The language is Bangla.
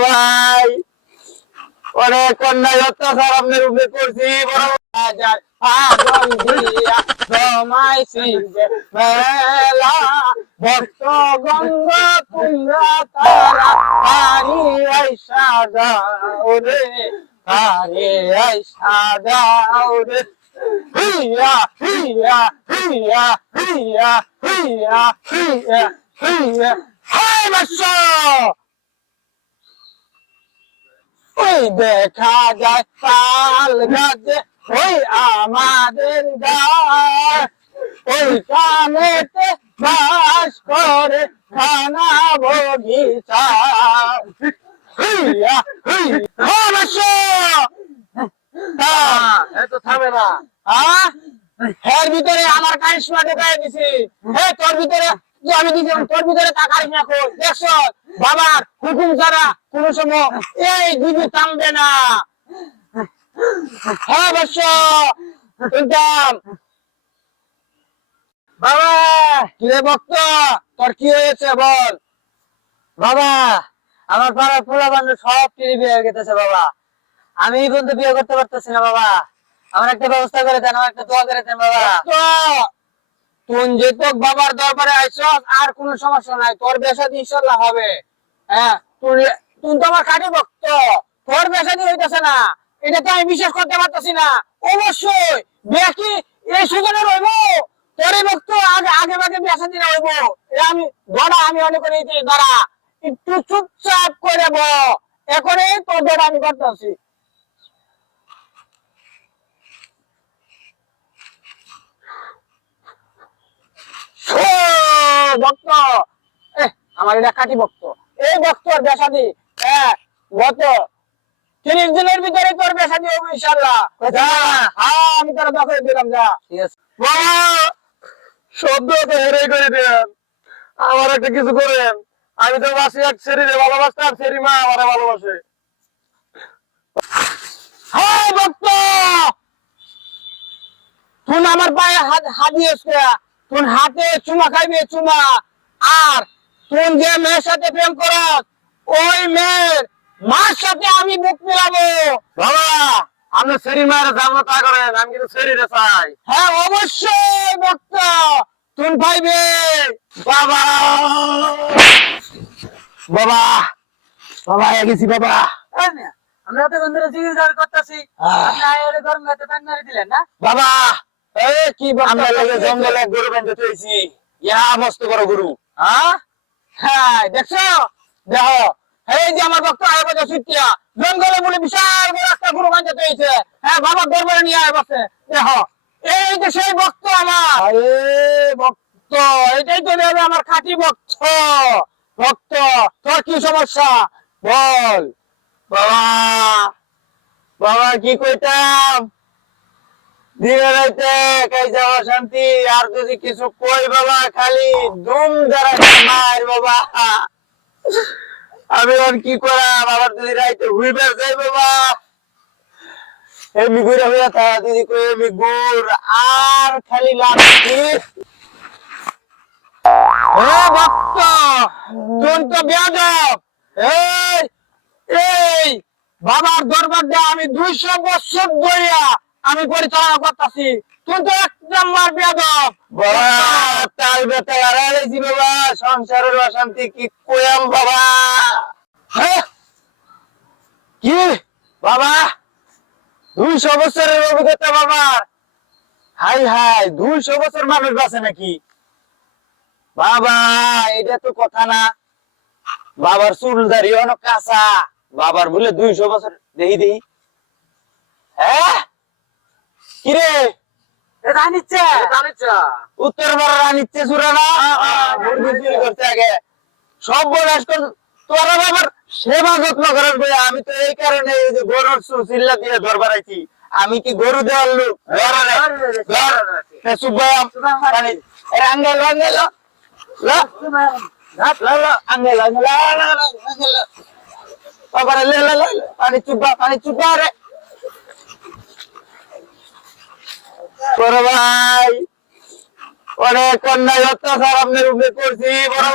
ভাই। অনেক অন্যায় অত্যাচার আপনার উপরে করছি হাই বাসা ওই দেখা যায় তাল গাছে ওই আমাদের গাছ ওই কানেতে বাস করে খানা বগিচা না হের ভিতরে আমার কারিশমা ঢুকাই দিছি। হে তোর ভিতরে হ্যাঁ তোর কি হয়েছে বল? বাবা, আমার পাড়ার পোলা বান্ধব সব কিনে বিয়ে গেছে, বাবা। আমি কিন্তু বিয়ে করতে পারতেছি না, বাবা। আমার একটা ব্যবস্থা করে দেন, আমার একটা দোয়া করে দেন, বাবা। তুই যে বাবার দরবারে আইছস আর কোনো সমস্যা নাই। তোর বেসাদি ইনশাল্লাহ হবে। হ্যাঁ তুই তো আমার খাঁটি ভক্ত। তোর বেসাদি হইতেছে না। এটা তো আমি বিশ্বাস করতে পারতেছি না। অবশ্যই বিয়ে কি এই সুযোগে রইব। তোরই ভক্ত, আগে আগে আগে বেসাদি রইব। আমি ধরা আমি অনেক দিই একটু চুপচাপ করে এখনই তোর ধরা আমি করতেছি ও, ভক্ত। আমার এটা কাটি ভক্ত। এই ভক্ত আর বেসাদি হ্যাঁ গত তিরিশ দিনের ভিতরে তোর বেসাদি হবে ইনশাল্লাহ আমি তোর দখলে দিলাম যা। শব্দ তো হেরে করে দেন। আমার একটা কিছু করেন। আমি তো বাসি এক শরীরে ভালোবাসতে আর শরীর মা আমার ভালোবাসে। হ্যাঁ ভক্ত! তুই আমার পায়ে হাত হাদিয়েছ তুই হাতে চুমা খাইবে চুমা। আর তুই যে মেয়ের সাথে প্রেম করস ওই মেয়ের মার সাথে আমি মুখ মিলাবো। বাবা আপনি শরীর মায়ের জানো তা করেন আমি কিন্তু শরীরে চাই। হ্যাঁ অবশ্যই ভক্ত তুই পাইবে বাবা বাবা বাবা গেছি বাবা। আমরা তো বন্ধুরা চিকিৎসা করতেছি। আপনি আয়ের গরম পান দিলেন না? বাবা কি আমরা লাগে জঙ্গলে গরু পেয়েছি ইয়া মস্ত বড় গরু। হ্যাঁ? হ্যাঁ দেখছ? দেখো এই যে আমার ভক্ত আয় বাজা সুতিয়া জঙ্গলে বলে বিশাল বড় একটা গরু বাঁধতে পেয়েছে হ্যাঁ বাবা দরবারে নিয়ে আয় বসে দেখো এই যে সেই ভক্ত আমার। আরে ভক্ত এটাই তো হবে আমার খাঁটি ভক্ত ভক্ত তোর কি সমস্যা? বল। বাবা বাবা কি কইতাম? দিনে শান্তি, আর যদি কিছু কই বাবা, খালি আমি কি আর খালি এই এই, বাবার দরবারটা আমি দুইশো বছর ধরিয়া আমি পরিচালনা করতেছি। তুই তো এক নাম্বার বেয়াদব। তাল বেতা হারাইছি বাবা সংসারের অশান্তি কি কোয়াম বাবা? কি? বাবা দুইশো বছরের অভিজ্ঞতা বাবার হাই হাই দুইশো বছর মানুষ বাঁচে নাকি? বাবা এটা তো কথা না। বাবার চুল দাড়ি অনেক কাঁচা। বাবার বলে দুইশো বছর দেহি দেহি। হ্যাঁ কিরে উত্তর বড়রা নিচ্ছে সুরা না মুরগি চুরি করতে আগে সব বয়স তোরা বাবার সেবা যত্ন করার বই আমি তো এই কারণে এই যে গরুর সুশিল্লা দিয়ে দরবার আছি আমি কি গরু দেওয়ার লোক আঙ্গেল আঙ্গেল আঙ্গেল আঙ্গেল আঙ্গেল বাবারে লে পানি চুব্বা পানি চুব্বা রে বড় ভাই অনেক অন্যায় অত্যাচার আপনার উপরে করছি বড়